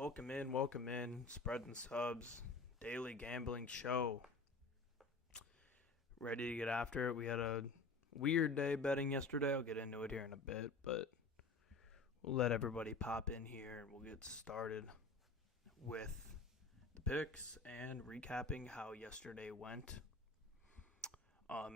Welcome in. Spread and subs. Daily gambling show. Ready to get after it. We had a weird day betting yesterday. I'll get into it here in a bit, but we'll let everybody pop in here and we'll get started with the picks and recapping how yesterday went.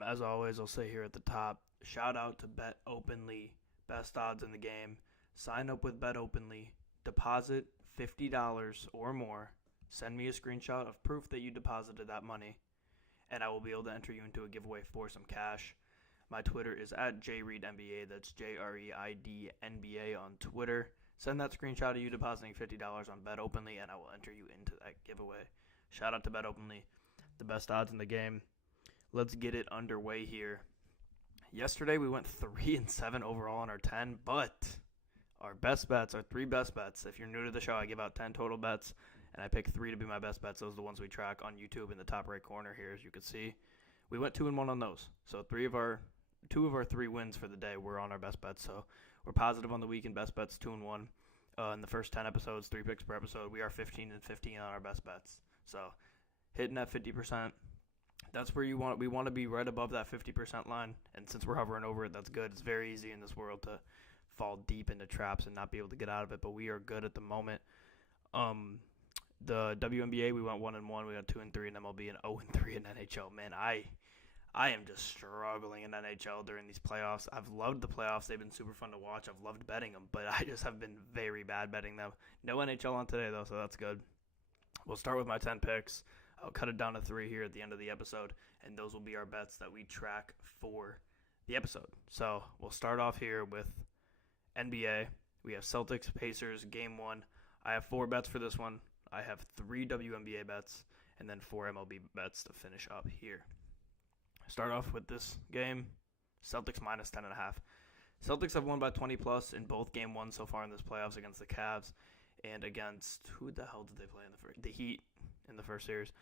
As always, I'll say here at the top, shout out to Bet Openly, best odds in the game. Sign up with Bet Openly. Deposit $50 or more. Send me a screenshot of proof that you deposited that money, and I will be able to enter you into a giveaway for some cash. My Twitter is at JReedNBA. That's JReidNBA on Twitter. Send that screenshot of you depositing $50 on Bet Openly, and I will enter you into that giveaway. Shout out to Bet Openly, the best odds in the game. Let's get it underway here. Yesterday we went 3-7 overall on our 10, but our best bets, our three best bets. If you're new to the show, I give out 10 total bets, and I pick 3 to be my best bets. Those are the ones we track on YouTube in the top right corner here, as you can see. We went 2-1 on those. So 2 of our 3 wins for the day were on our best bets. So we're positive on the week in best bets, 2-1. In the first 10 episodes, 3 picks per episode, we are 15-15 on our best bets. So hitting that 50%. That's where we want to be right above that 50% line, and since we're hovering over it, that's good. It's very easy in this world to fall deep into traps and not be able to get out of it, but we are good at the moment. The WNBA, we went 1-1, we got 2-3 in MLB and 0-3 in NHL. Man, I am just struggling in NHL during these playoffs. I've loved the playoffs. They've been super fun to watch. I've loved betting them, but I just have been very bad betting them. No NHL on today, though, so that's good. We'll start with my 10 picks. I'll cut it down to 3 here at the end of the episode, and those will be our bets that we track for the episode. So we'll start off here with NBA. We have Celtics, Pacers, Game 1. I have 4 bets for this one. I have 3 WNBA bets, and then 4 MLB bets to finish up here. Start off with this game, Celtics minus 10.5. Celtics have won by 20+ in both Game 1 so far in this playoffs against the Cavs and against, who the hell did they play in the Heat in the first series.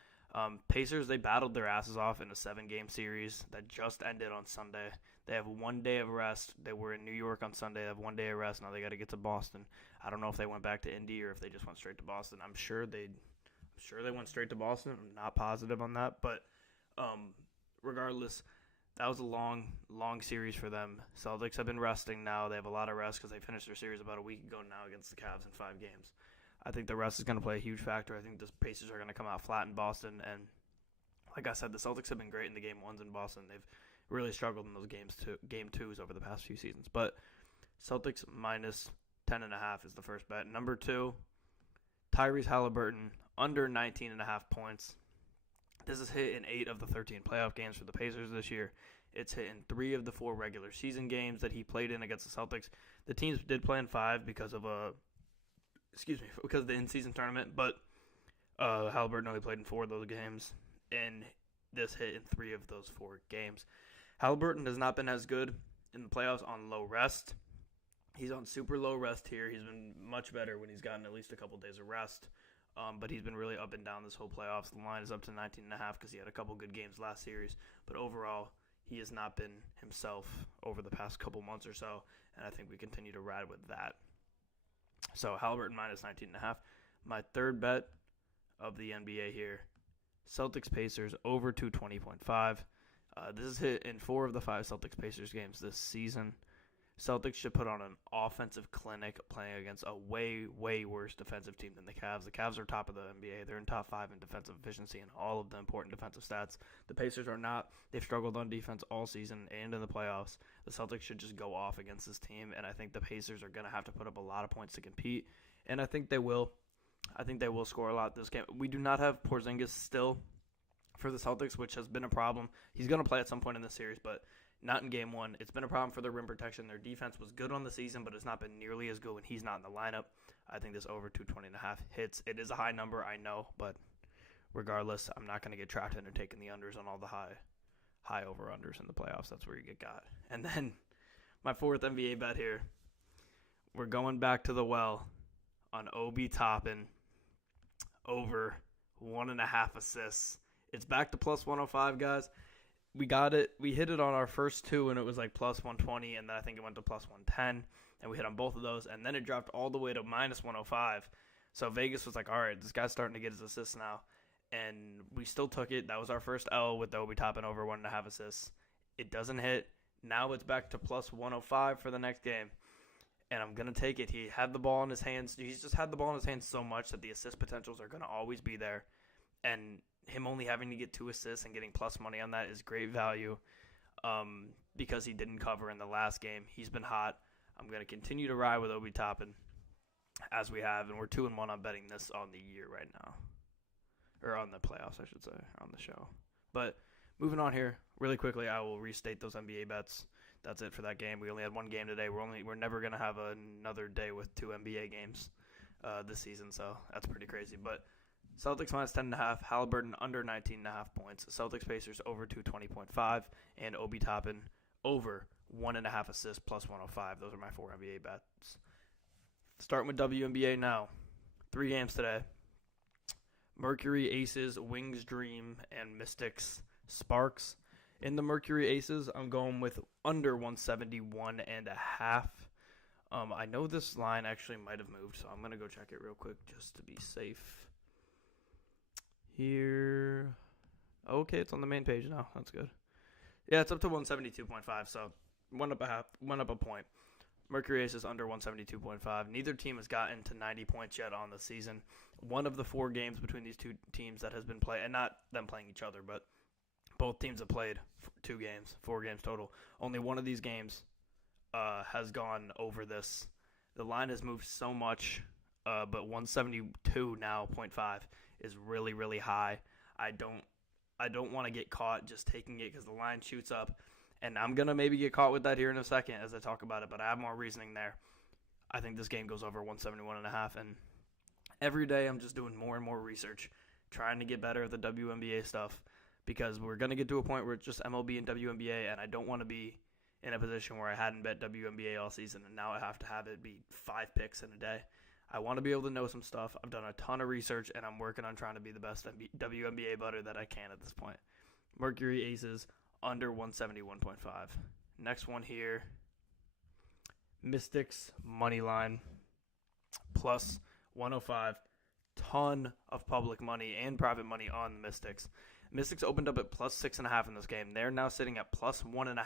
Pacers, they battled their asses off in a 7-game series that just ended on Sunday. They have 1 day of rest. They were in New York on Sunday. They have 1 day of rest. Now they got to get to Boston. I don't know if they went back to Indy or if they just went straight to Boston. I'm sure they went straight to Boston. I'm not positive on that, but regardless, that was a long series for them. Celtics have been resting now. They have a lot of rest because they finished their series about a week ago now against the Cavs in 5 games. I think the rest is going to play a huge factor. I think the Pacers are going to come out flat in Boston. And like I said, the Celtics have been great in the Game 1s in Boston. They've really struggled in those Game 2s over the past few seasons. But Celtics minus 10.5 is the first bet. Number 2, Tyrese Halliburton under 19.5 points. This is hit in 8 of the 13 playoff games for the Pacers this year. It's hit in 3 of the 4 regular season games that he played in against the Celtics. The teams did play in 5 because of the in-season tournament, but Halliburton only played in 4 of those games, and this hit in 3 of those 4 games. Halliburton has not been as good in the playoffs on low rest. He's on super low rest here. He's been much better when he's gotten at least a couple days of rest. But he's been really up and down this whole playoffs. The line is up to 19.5 because he had a couple good games last series. But overall, he has not been himself over the past couple months or so, and I think we continue to ride with that. So Halliburton minus 19.5. My third bet of the NBA here, Celtics Pacers over 220.5. This is hit in 4 of the 5 Celtics Pacers games this season. Celtics should put on an offensive clinic playing against a way worse defensive team than the Cavs. The Cavs are top of the NBA. They're in top 5 in defensive efficiency and all of the important defensive stats. The Pacers are not. They've struggled on defense all season and in the playoffs. The Celtics should just go off against this team, and I think the Pacers are going to have to put up a lot of points to compete, and I think they will. I think they will score a lot this game. We do not have Porzingis still for the Celtics, which has been a problem. He's going to play at some point in this series, but not in Game 1. It's been a problem for their rim protection. Their defense was good on the season, but it's not been nearly as good when he's not in the lineup. I think this over 220.5 hits. It is a high number, I know, but regardless, I'm not going to get trapped into taking the unders on all the high over-unders in the playoffs. That's where you get got. And then my 4th NBA bet here, we're going back to the well on Obi Toppin over 1.5 assists. It's back to plus 105, guys. We got it. We hit it on our first 2, and it was like plus 120, and then I think it went to plus 110, and we hit on both of those, and then it dropped all the way to minus 105. So Vegas was like, all right, this guy's starting to get his assists now. And we still took it. That was our first L with Obi Toppin over 1.5 assists. It doesn't hit. Now it's back to plus 105 for the next game. And I'm going to take it. He had the ball in his hands. He's just had the ball in his hands so much that the assist potentials are going to always be there. And him only having to get 2 assists and getting plus money on that is great value because he didn't cover in the last game. He's been hot. I'm going to continue to ride with Obi Toppin as we have. And we're 2-1 on betting this on the year right now. Or on the playoffs, I should say, on the show. But moving on here, really quickly, I will restate those NBA bets. That's it for that game. We only had one game today. We're never gonna have another day with 2 NBA games this season, so that's pretty crazy. But Celtics minus 10.5, Halliburton under 19.5 points, Celtics Pacers over 220.5, and Obi Toppin over 1.5 assists plus 105. Those are my 4 NBA bets. Starting with WNBA now. 3 games today. Mercury Aces, Wings Dream, and Mystics Sparks. In the Mercury Aces, I'm going with under 171.5. I know this line actually might have moved, so I'm going to go check it real quick just to be safe. Here. Okay, it's on the main page now. That's good. Yeah, it's up to 172.5, so went up a point. Mercury Aces under 172.5. Neither team has gotten to 90 points yet on the season. One of the 4 games between these 2 teams that has been played, and not them playing each other, but both teams have played 2 games, 4 games total. Only one of these games has gone over this. The line has moved so much, but 172 now, 0.5, is really, really high. I don't want to get caught just taking it because the line shoots up. And I'm going to maybe get caught with that here in a second as I talk about it, but I have more reasoning there. I think this game goes over 171.5, and every day I'm just doing more and more research, trying to get better at the WNBA stuff, because we're going to get to a point where it's just MLB and WNBA, and I don't want to be in a position where I hadn't bet WNBA all season, and now I have to have it be 5 picks in a day. I want to be able to know some stuff. I've done a ton of research, and I'm working on trying to be the best WNBA butter that I can at this point. Mercury Aces under 171.5. Next one here, Mystics money line plus 105. Ton of public money and private money on the Mystics. Mystics opened up at plus 6.5 in this game. They're now sitting at plus 1.5.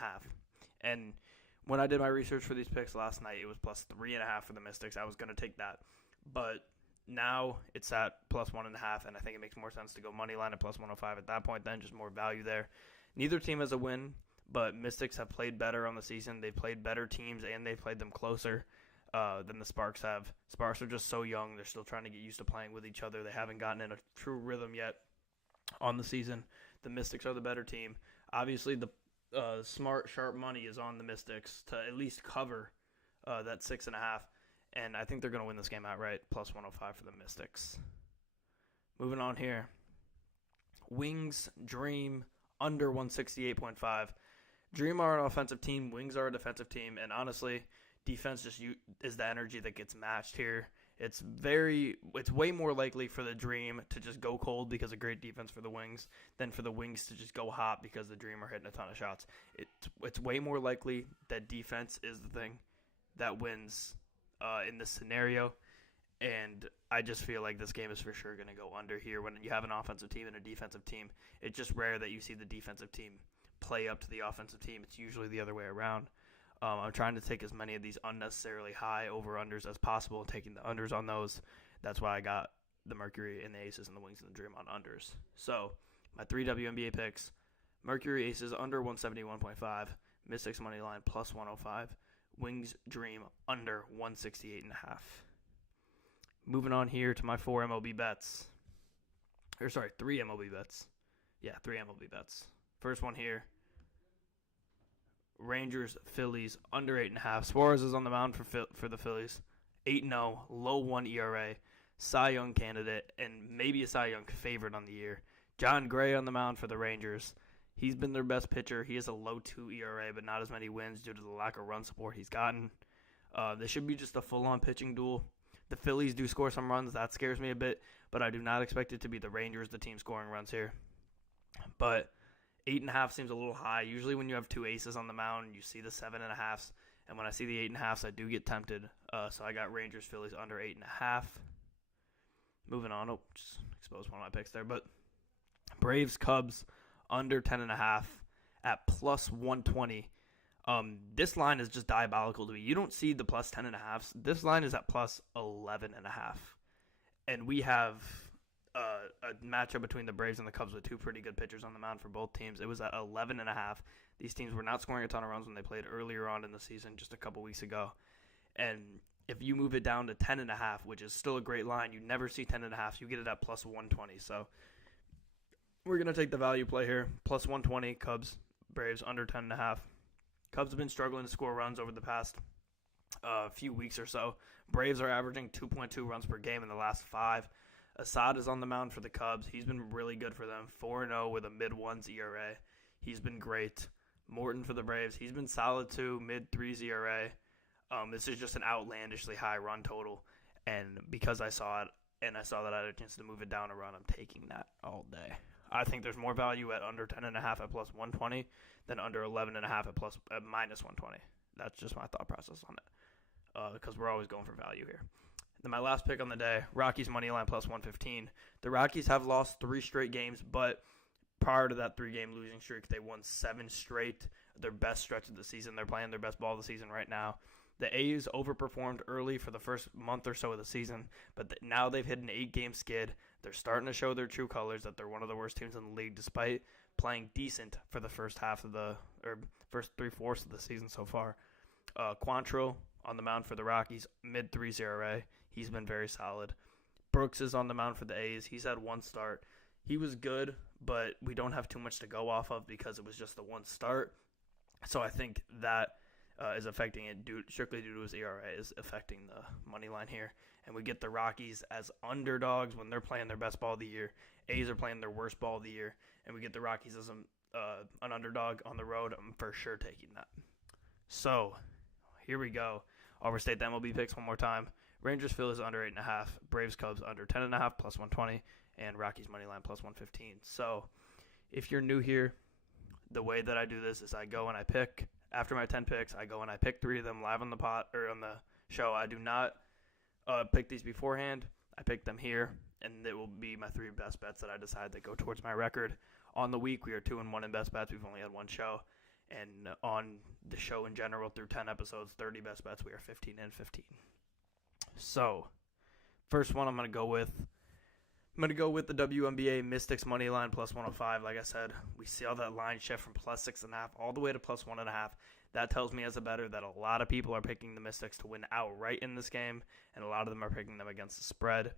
And when I did my research for these picks last night, it was plus 3.5 for the Mystics. I was going to take that. But now it's at plus 1.5, and I think it makes more sense to go money line at plus 105 at that point, then just more value there. Neither team has a win, but Mystics have played better on the season. They've played better teams, and they've played them closer than the Sparks have. Sparks are just so young. They're still trying to get used to playing with each other. They haven't gotten in a true rhythm yet on the season. The Mystics are the better team. Obviously, the smart, sharp money is on the Mystics to at least cover that 6.5, and I think they're going to win this game outright, plus 105 for the Mystics. Moving on here. Wings Dream under 168.5. Dream are an offensive team. Wings are a defensive team. And honestly, defense just is the energy that gets matched here. It's way more likely for the Dream to just go cold because of great defense for the Wings than for the Wings to just go hot because the Dream are hitting a ton of shots. It's way more likely that defense is the thing that wins in this scenario. And I just feel like this game is for sure going to go under here. When you have an offensive team and a defensive team, it's just rare that you see the defensive team play up to the offensive team. It's usually the other way around. I'm trying to take as many of these unnecessarily high over-unders as possible and taking the unders on those. That's why I got the Mercury and the Aces and the Wings and the Dream on unders. So my 3 WNBA picks, Mercury Aces under 171.5, Mystics money line plus 105, Wings Dream under 168.5. Moving on here to my 3 MLB bets. Yeah, 3 MLB bets. First one here. Rangers, Phillies, under 8.5. Suarez is on the mound for the Phillies. 8-0, low 1 ERA. Cy Young candidate, and maybe a Cy Young favorite on the year. John Gray on the mound for the Rangers. He's been their best pitcher. He has a low 2 ERA, but not as many wins due to the lack of run support he's gotten. This should be just a full-on pitching duel. The Phillies do score some runs. That scares me a bit, but I do not expect it to be the Rangers, the team scoring runs here. But 8.5 seems a little high. Usually when you have 2 aces on the mound, you see the 7.5s. And when I see the 8.5s, I do get tempted. So I got Rangers, Phillies under 8.5. moving on. Oh, just exposed one of my picks there. But Braves, Cubs, under 10.5 at plus 120. This line is just diabolical to me. You don't see the plus 10.5. This line is at plus 11.5. And we have a matchup between the Braves and the Cubs with two pretty good pitchers on the mound for both teams. It was at 11.5. These teams were not scoring a ton of runs when they played earlier on in the season, just a couple weeks ago. And if you move it down to 10.5, which is still a great line, you never see 10.5. You get it at plus 120. So we're going to take the value play here. Plus 120, Cubs, Braves, under 10.5. Cubs have been struggling to score runs over the past few weeks or so. Braves are averaging 2.2 runs per game in the last 5. Assad is on the mound for the Cubs. He's been really good for them. 4-0 with a mid-1s ERA. He's been great. Morton for the Braves. He's been solid too, mid-3s ERA. This is just an outlandishly high run total. And because I saw it, and I saw that I had a chance to move it down a run, I'm taking that all day. I think there's more value at under 10.5 at plus 120 than under 11.5 at minus 120. That's just my thought process on it. Because we're always going for value here. Then my last pick on the day, Rockies money line plus 115. The Rockies have lost 3 straight games, but prior to that 3-game losing streak, they won 7 straight. Their best stretch of the season. They're playing their best ball of the season right now. The A's overperformed early for the first month or so of the season, but now they've hit an 8-game skid. They're starting to show their true colors that they're one of the worst teams in the league, despite playing decent for the first 3/4 of the season so far. Quantrill on the mound for the Rockies, mid-3s ERA. He's been very solid. Brooks is on the mound for the A's. He's had 1 start. He was good, but we don't have too much to go off of because it was just the 1 start. So I think that is affecting it strictly due to his ERA is affecting the money line here. And we get the Rockies as underdogs when they're playing their best ball of the year. A's are playing their worst ball of the year. And we get the Rockies as an underdog on the road. I'm for sure taking that. So here we go. I'll restate the MLB picks one more time. Rangers Phillies under 8.5. Braves Cubs under 10.5 plus 120. And Rockies money line plus 115. So if you're new here, the way that I do this is I go and I pick. After my 10 picks, I go and I pick 3 of them live on the pot or on the show. I do not pick these beforehand. I pick them here, and it will be my 3 best bets that I decide that go towards my record. On the week, we are 2-1 in best bets. We've only had 1 show. And on the show in general, through 10 episodes, 30 best bets, we are 15-15. So, first one I'm going to go with the WNBA Mystics money line plus 105. Like I said, we see all that line shift from plus 6.5 all the way to plus 1.5. That tells me as a bettor that a lot of people are picking the Mystics to win outright in this game, and a lot of them are picking them against the spread.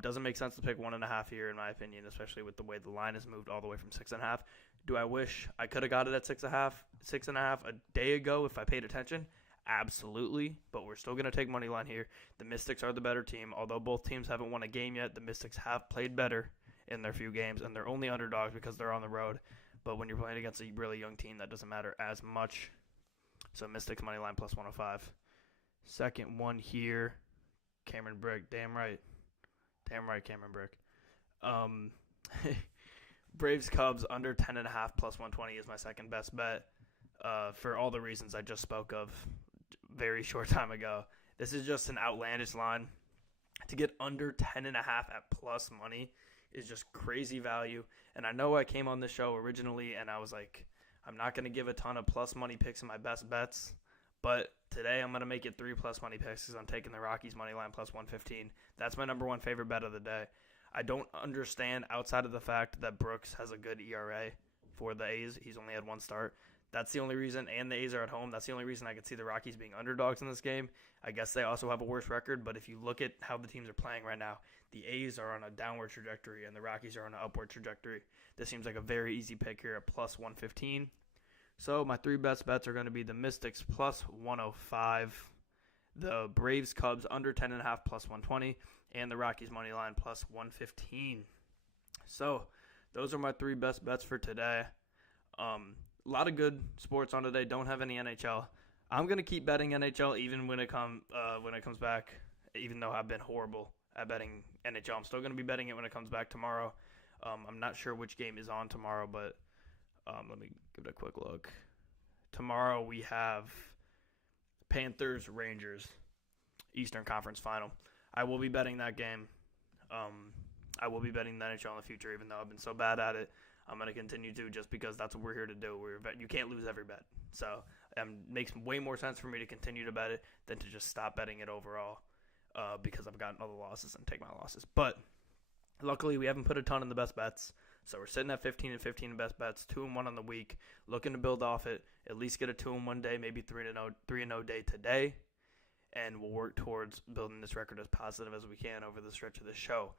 Doesn't make sense to pick 1.5 here, in my opinion, especially with the way the line has moved all the way from 6.5. Do I wish I could have got it at 6.5 a day ago if I paid attention? Absolutely, but we're still going to take money line here. The Mystics are the better team. Although both teams haven't won a game yet, the Mystics have played better in their few games, and they're only underdogs because they're on the road. But when you're playing against a really young team, that doesn't matter as much. So Mystics money line plus 105. Second one here, Cameron Brick. Damn right, Cameron Brick. Braves Cubs under 10.5 plus 120 is my second best bet. For all the reasons I just spoke of very short time ago. This is just an outlandish line. To get under 10.5 at plus money is just crazy value. And I know I came on this show originally and I was like, I'm not going to give a ton of plus money picks in my best bets. But today I'm going to make it 3 plus money picks because I'm taking the Rockies money line plus 115. That's my number 1 favorite bet of the day. I don't understand outside of the fact that Brooks has a good ERA for the A's. He's only had 1 start. That's the only reason, and the A's are at home. That's the only reason I could see the Rockies being underdogs in this game. I guess they also have a worse record, but if you look at how the teams are playing right now, the A's are on a downward trajectory, and the Rockies are on an upward trajectory. This seems like a very easy pick here at plus 115. So my 3 best bets are going to be the Mystics plus 105, the Braves Cubs under 10.5 plus 120, and the Rockies money line plus 115. So those are my 3 best bets for today. A lot of good sports on today. Don't have any NHL. I'm gonna keep betting NHL even when it comes back. Even though I've been horrible at betting NHL, I'm still gonna be betting it when it comes back tomorrow. I'm not sure which game is on tomorrow, but let me give it a quick look. Tomorrow we have Panthers Rangers Eastern Conference Final. I will be betting that game. I will be betting the NHL in the future, even though I've been so bad at it. I'm going to continue to just because that's what we're here to do. You can't lose every bet. So it makes way more sense for me to continue to bet it than to just stop betting it overall because I've gotten all the losses and take my losses. But luckily, we haven't put a ton in the best bets. So we're sitting at 15-15 in best bets, 2-1 on the week, looking to build off it, at least get a 2-1 day, maybe 3-0 day today. And we'll work towards building this record as positive as we can over the stretch of this show.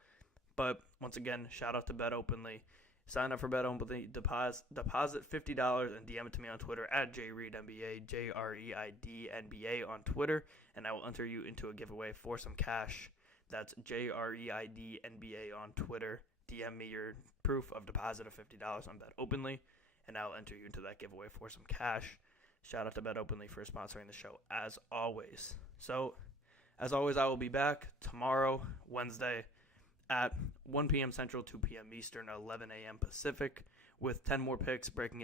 But once again, shout out to Bet Openly. Sign up for Bet Openly, deposit $50 and DM it to me on Twitter at JReidNBA, JREIDNBA on Twitter, and I will enter you into a giveaway for some cash. That's JREIDNBA on Twitter. DM me your proof of deposit of $50 on Bet Openly, and I'll enter you into that giveaway for some cash. Shout out to Bet Openly for sponsoring the show, as always. So, as always, I will be back tomorrow, Wednesday, at 1 p.m. Central, 2 p.m. Eastern, 11 a.m. Pacific, with 10 more picks, breaking it down